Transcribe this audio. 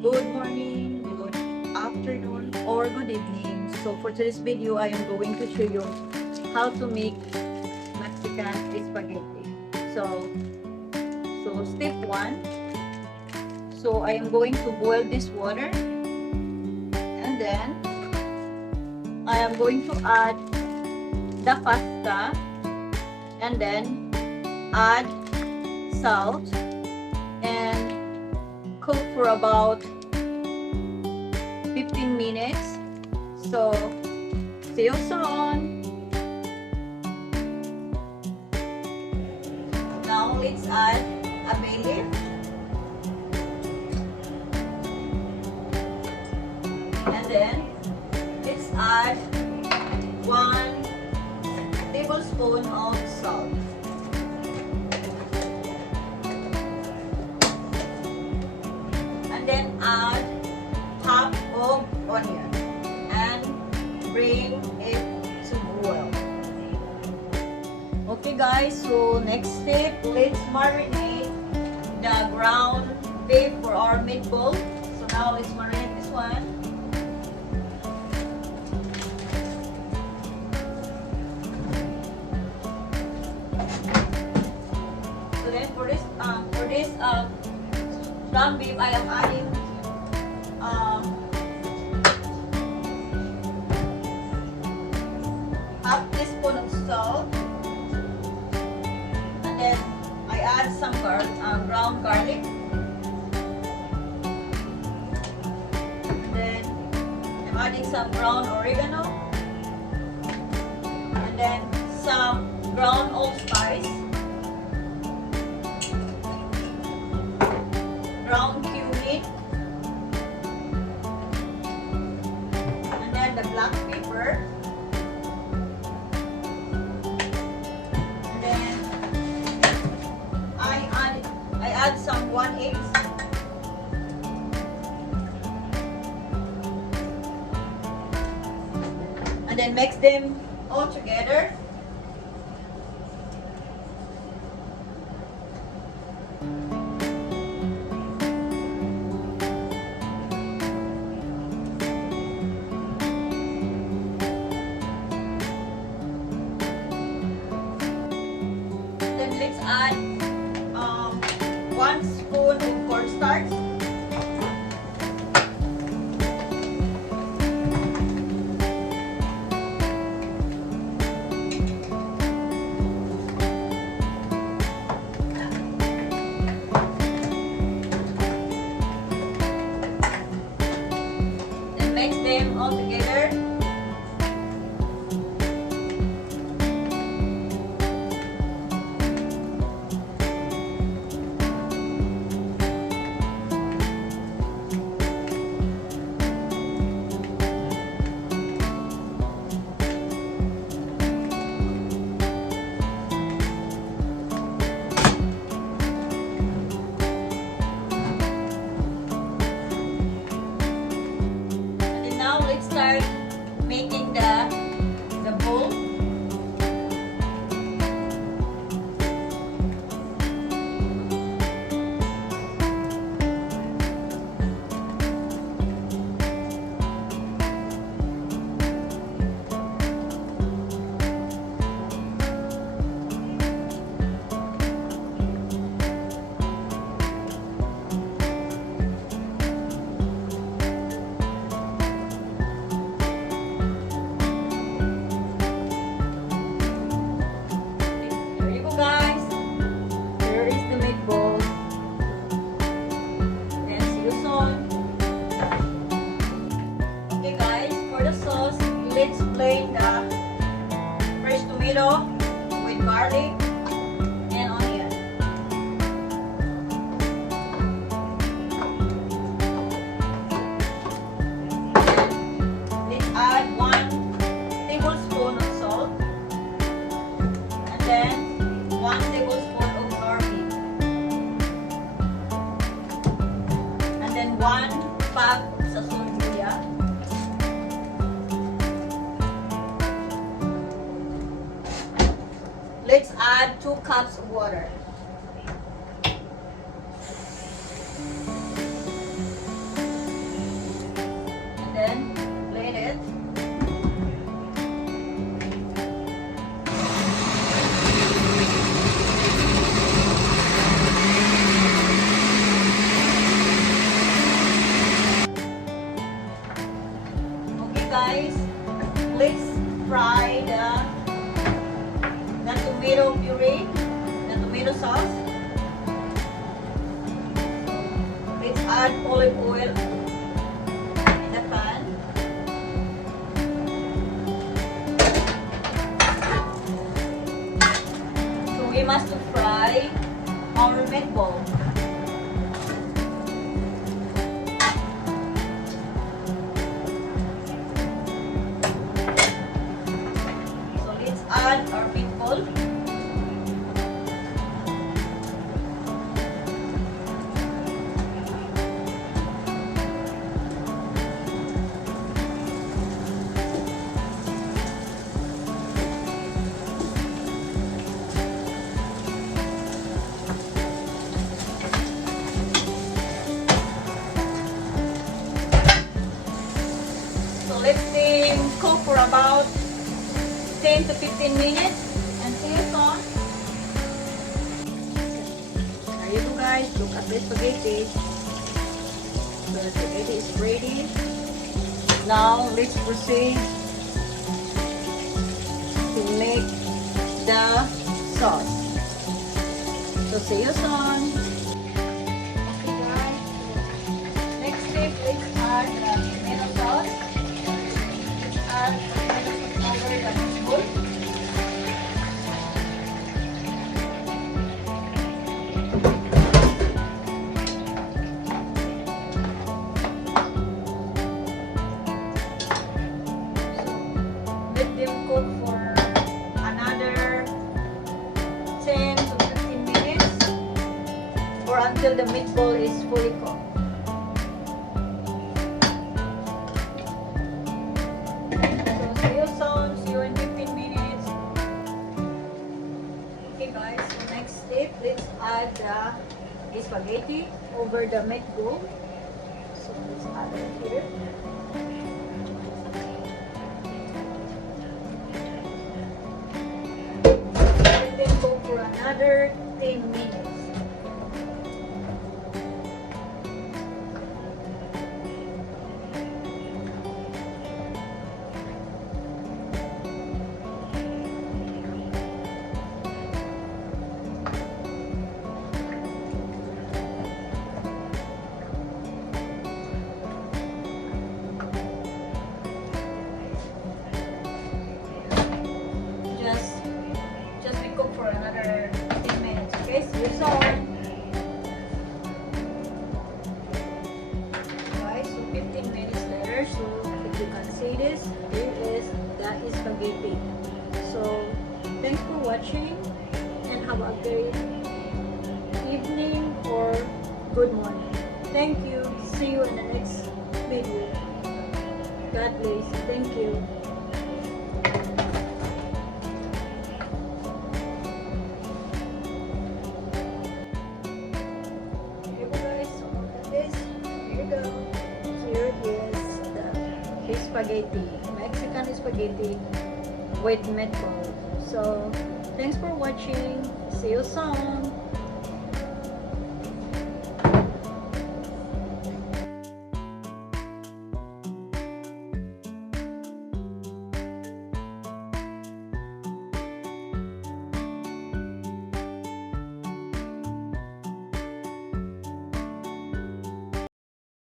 Good morning, good afternoon, or good evening. So for today's video, I am going to show you how to make Mexican spaghetti. So, step one. So I am going to boil this water, and then I am going to add the pasta, and then add salt and cook for about 15 minutes. So, see you soon. Now, let's add a bay leaf. And then, let's add 1 tablespoon of salt. And then add half of onion and bring it to boil. Okay guys, so next step, let's marinate the ground beef for our meatball. So now let's marinate this one. So then for this ground beef, I am adding half teaspoon of salt, and then I add some ground garlic, and then I'm adding some ground oregano, and then some ground allspice, ground cumin, and then the black pepper, and then I add some 1 egg, and then mix them all together. Let's add 1 spoon of cornstarch, and mix them all together. Start making the bowl. Let's blend the fresh tomato with garlic and onion. Let's add 1 tablespoon of salt, and then 1 tablespoon of garlic, and then 1 pack sa soya. Let's add 2 cups of water. tomato puree, the tomato sauce. Let's add olive oil in the pan. So we must fry our meatball. So let's add our meatball. Let them cook for about 10 to 15 minutes and see it on. There you go guys, look at this spaghetti. So the spaghetti is ready. Now let's proceed to make the sauce. So see you soon. Okay guys, next step, let's add the tomato sauce. Add over the meatball. Let them cook for another 10 to 15 minutes or until the meatball is fully cooked. See you in 15 minutes. Okay guys, so next step, let's add the spaghetti over the meatball. So let's add it here. And then go for another 10 minutes. Just be cooked for another 10 minutes, okay? See you soon. Guys, so 15 minutes later, so if you can see this, here is the spaghetti. So thanks for watching and have a great evening or good morning. Thank you. See you in the next video. God bless. Thank you. Spaghetti, Mexican spaghetti with meatballs. So thanks for watching. See you soon.